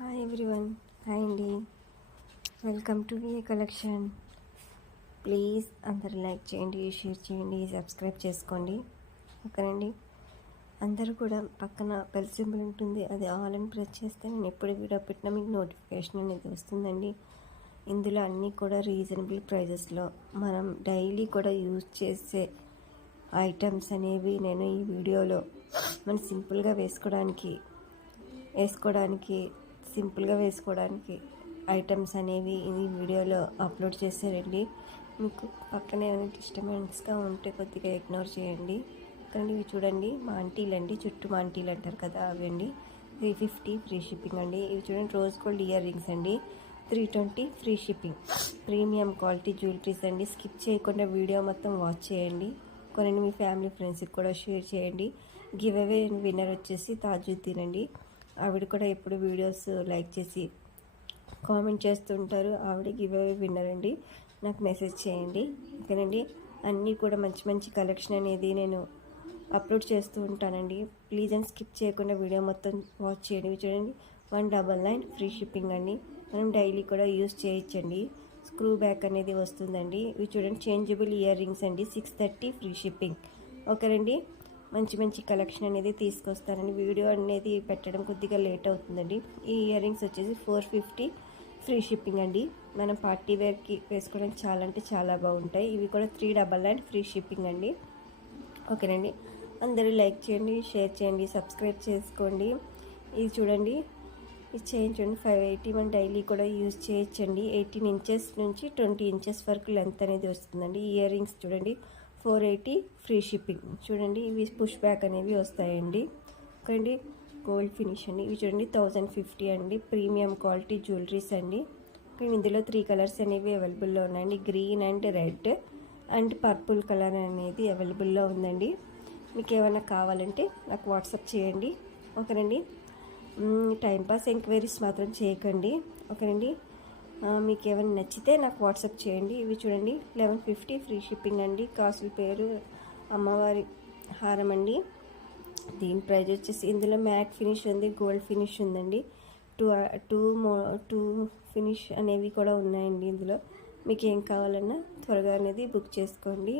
Hi everyone, hi అండి. Welcome to VA collection. Please అందరూ like చేయండి, షేర్ చేయండి, సబ్స్క్రైబ్ చేసుకోండి. ఓకేనండి. అందరూ కూడా పక్కన బెల్ సింబల్ ఉంటుంది, అది ఆల్ అని ప్రెస్ చేస్తే నేను ఎప్పుడు వీడియో పెట్టినా మీకు నోటిఫికేషన్ అనేది వస్తుందండి. ఇందులో అన్నీ కూడా రీజనబుల్ ప్రైజెస్లో మనం డైలీ కూడా యూజ్ చేసే ఐటమ్స్ అనేవి నేను ఈ వీడియోలో మనం సింపుల్గా వేసుకోవడానికి ఐటమ్స్ అనేవి ఈ వీడియోలో అప్లోడ్ చేశారండి. మీకు పక్కనే ఏమైనా డిస్టర్బెన్స్గా ఉంటే కొద్దిగా ఇగ్నోర్ చేయండి. కానీ ఇవి చూడండి, మా ఆంటీలు అండి, చుట్టూ మా ఆంటీలు అంటారు కదా, అవి అండి. 350 ఫ్రీ షిప్పింగ్ అండి. ఇవి చూడండి, రోజ్ గోల్డ్ ఇయర్ రింగ్స్ అండి. 320 free shipping. Premium quality jewelleries అండి. స్కిప్ చేయకుండా వీడియో మొత్తం వాచ్ చేయండి. కొన్ని మీ ఫ్యామిలీ ఫ్రెండ్స్కి కూడా షేర్ చేయండి. గివ్ అవే విన్నర్ వచ్చేసి తాజుద్దీన్ అండి. ఆవిడ కూడా ఎప్పుడు వీడియోస్ లైక్ చేసి కామెంట్ చేస్తుంటారు. ఆవిడ గివ్ అవే విన్నర్ అండి. నాకు మెసేజ్ చేయండి. ఓకేనండి. అన్నీ కూడా మంచి మంచి కలెక్షన్ అనేది నేను అప్లోడ్ చేస్తూ ఉంటానండి. ప్లీజ్ అండ్ స్కిప్ చేయకుండా వీడియో మొత్తం వాచ్ చేయండి. చూడండి, 199 ఫ్రీ షిప్పింగ్ అండి. మనం డైలీ కూడా యూజ్ చేయొచ్చండి. స్క్రూ బ్యాక్ అనేది వస్తుందండి. ఇవి చూడండి, చేంజబుల్ ఇయర్ రింగ్స్ అండి. 630 ఫ్రీ షిప్పింగ్. ఓకేనండి. మంచి మంచి కలెక్షన్ అనేది తీసుకొస్తానండి. వీడియో అనేది పెట్టడం కొద్దిగా లేట్ అవుతుందండి. ఈ ఇయర్ రింగ్స్ వచ్చేసి 450 ఫ్రీ షిప్పింగ్ అండి. మనం పార్టీ వేర్కి వేసుకోవడానికి చాలా అంటే చాలా బాగుంటాయి. ఇవి కూడా 399 ఫ్రీ షిప్పింగ్ అండి. ఓకేనండి. అందరూ లైక్ చేయండి, షేర్ చేయండి, సబ్స్క్రైబ్ చేసుకోండి. ఇది చూడండి, ఇది చేయించండి. 580 మనం డైలీ కూడా యూజ్ చేయొచ్చండి. 18 ఇంచెస్ నుంచి 20 ఇంచెస్ వరకు లెంత్ అనేది వస్తుందండి. ఇయర్ రింగ్స్ చూడండి, 480 ఫ్రీ షిప్పింగ్. చూడండి, ఇవి పుష్ బ్యాక్ అనేవి వస్తాయండి. ఓకేండి. గోల్డ్ ఫినిష్ అండి. ఇవి చూడండి, 1050 అండి. ప్రీమియం క్వాలిటీ జ్యువెలరీస్ అండి. ఇందులో 3 కలర్స్ అనేవి అవైలబుల్లో ఉన్నాయండి. Green and red and purple colour అనేది అవైలబుల్లో ఉందండి. మీకు ఏమైనా కావాలంటే నాకు వాట్సాప్ చేయండి. ఓకేనండి. టైంపాస్ ఎంక్వైరీస్ మాత్రం చేయకండి. ఓకేనండి. మీకు ఏమైనా నచ్చితే నాకు వాట్సాప్ చేయండి. ఇవి చూడండి, 1150 ఫ్రీ షిప్పింగ్ అండి. కాసుల పేరు అమ్మవారి హారం అండి. దీని ప్రైజ్ వచ్చేసి, ఇందులో మ్యాట్ ఫినిష్ ఉంది, గోల్డ్ ఫినిష్ ఉందండి. టూ ఫినిష్ అనేవి కూడా ఉన్నాయండి. ఇందులో మీకు ఏం కావాలన్నా త్వరగా అనేది బుక్ చేసుకోండి.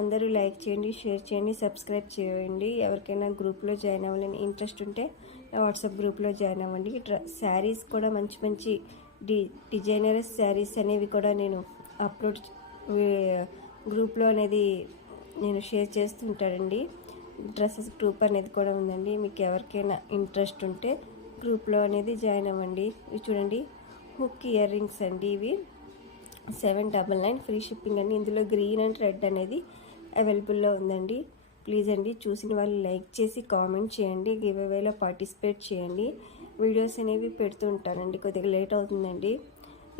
అందరూ లైక్ చేయండి, షేర్ చేయండి, సబ్స్క్రైబ్ చేయండి. ఎవరికైనా గ్రూప్లో జాయిన్ అవ్వాలని ఇంట్రెస్ట్ ఉంటే వాట్సాప్ గ్రూప్లో జాయిన్ అవ్వండి. శారీస్ కూడా మంచి మంచి డిజైనరస్ శారీస్ అనేవి కూడా నేను అప్లోడ్ గ్రూప్లో అనేది నేను షేర్ చేస్తుంటానండి. డ్రెస్సెస్ గ్రూప్ అనేది కూడా ఉందండి. మీకు ఎవరికైనా ఇంట్రెస్ట్ ఉంటే గ్రూప్లో అనేది జాయిన్ అవ్వండి. ఇవి చూడండి, హుక్ ఇయర్ రింగ్స్ అండి. ఇవి 799 ఫ్రీ షిప్పింగ్ అండి. ఇందులో గ్రీన్ అండ్ రెడ్ అనేది అవైలబుల్లో ఉందండి. ప్లీజ్ అండి, చూసిన వాళ్ళు లైక్ చేసి కామెంట్ చేయండి. గివ్ అవేలో పార్టిసిపేట్ చేయండి. వీడియోస్ అనేవి పెడుతూ ఉంటానండి. కొద్దిగా లేట్ అవుతుందండి.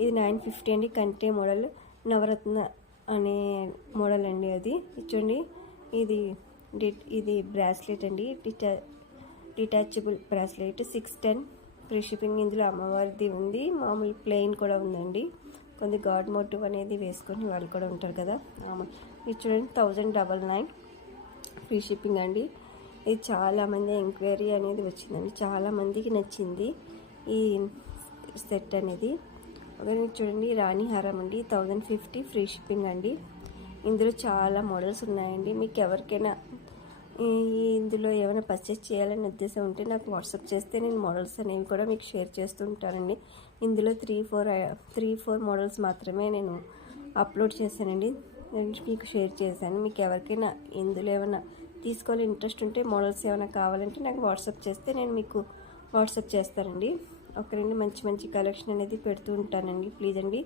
ఇది 950 అండి. కంటే మోడల్ నవరత్న అనే మోడల్ అండి. అది చూడండి, ఇది బ్రాస్లెట్ అండి. Detachable bracelet 610 free shipping. ఇందులో అమ్మవారిది ఉంది, మామూలు ప్లెయిన్ కూడా ఉందండి. కొంత గాడ్ మోటివ్ అనేది వేసుకొని వాళ్ళు కూడా ఉంటారు కదా. ఇది చూడండి, 1099 ఫ్రీ షిప్పింగ్ అండి. ఇది చాలామంది ఎంక్వైరీ అనేది వచ్చిందండి. చాలామందికి నచ్చింది ఈ సెట్ అనేది. ఒకవేళ చూడండి, రాణి హారం అండి. 1050 ఫ్రీ షిప్పింగ్ అండి. ఇందులో చాలా మోడల్స్ ఉన్నాయండి. మీకు ఎవరికైనా ఇందులో ఏమైనా పర్చేస్ చేయాలనే ఉద్దేశం ఉంటే నాకు వాట్సాప్ చేస్తే నేను మోడల్స్ అనేవి కూడా మీకు షేర్ చేస్తూ ఉంటానండి. ఇందులో 3-4 మోడల్స్ మాత్రమే నేను అప్లోడ్ చేశానండి. మీకు షేర్ చేశాను. మీకు ఎవరికైనా ఇందులో ఏమైనా తీసుకోవాలి ఇంట్రెస్ట్ ఉంటే, మోడల్స్ ఏమైనా కావాలంటే నాకు వాట్సాప్ చేస్తే నేను మీకు వాట్సాప్ చేస్తానండి. ఒకరండి, మంచి మంచి కలెక్షన్ అనేది పెడుతూ ఉంటానండి. ప్లీజ్ అండి,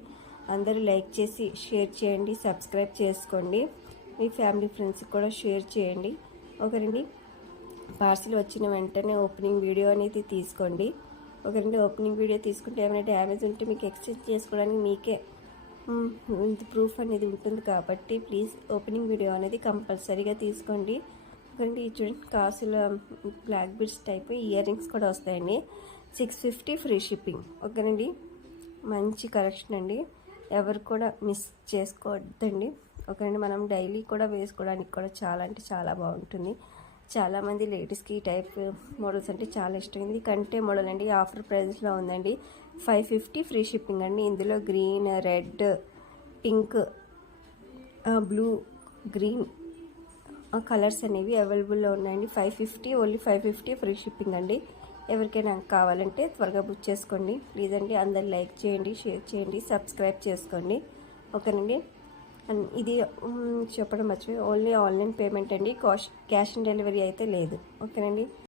అందరూ లైక్ చేసి షేర్ చేయండి, సబ్స్క్రైబ్ చేసుకోండి. మీ ఫ్యామిలీ ఫ్రెండ్స్కి కూడా షేర్ చేయండి. ఒకరండి, పార్సిల్ వచ్చిన వెంటనే ఓపెనింగ్ వీడియో అనేది తీసుకోండి. ఒకరండి, ఓపెనింగ్ వీడియో తీసుకుంటే ఏమైనా డ్యామేజ్ ఉంటే మీకు ఎక్స్చేంజ్ చేసుకోవడానికి మీకే ప్రూఫ్ అనేది ఉంటుంది కాబట్టి ప్లీజ్ ఓపెనింగ్ వీడియో అనేది కంపల్సరీగా తీసుకోండి. ఒకరండి, చూడండి, కాసుల black beads type earrings కూడా వస్తాయండి. 650 ఫ్రీ షిప్పింగ్. ఓకేనండి. మంచి కలెక్షన్ అండి. ఎవరు కూడా మిస్ చేసుకోవద్దండి. ఓకేనండి. మనం డైలీ కూడా వేసుకోవడానికి కూడా చాలా అంటే చాలా బాగుంటుంది. చాలామంది లేడీస్కి ఈ టైప్ మోడల్స్ అంటే చాలా ఇష్టం. ఇది కంటే మోడల్ అండి, ఆఫర్ ప్రైస్లో ఉందండి. 550 ఫ్రీ షిప్పింగ్ అండి. ఇందులో green, red, pink, blue, green colours అనేవి అవైలబుల్లో ఉన్నాయండి. 550, ఓన్లీ 550 ఫ్రీ షిప్పింగ్ అండి. ఎవరికైనా కావాలంటే త్వరగా బుక్ చేసుకోండి ప్లీజ్ అండి. అందరు లైక్ చేయండి, షేర్ చేయండి, సబ్స్క్రైబ్ చేసుకోండి. ఓకేనండి. అండ్ ఇది చెప్పడం మర్చిపోయి, ఓన్లీ ఆన్లైన్ పేమెంట్ అండి, క్యాష్ ఆన్ డెలివరీ అయితే లేదు. ఓకేనండి.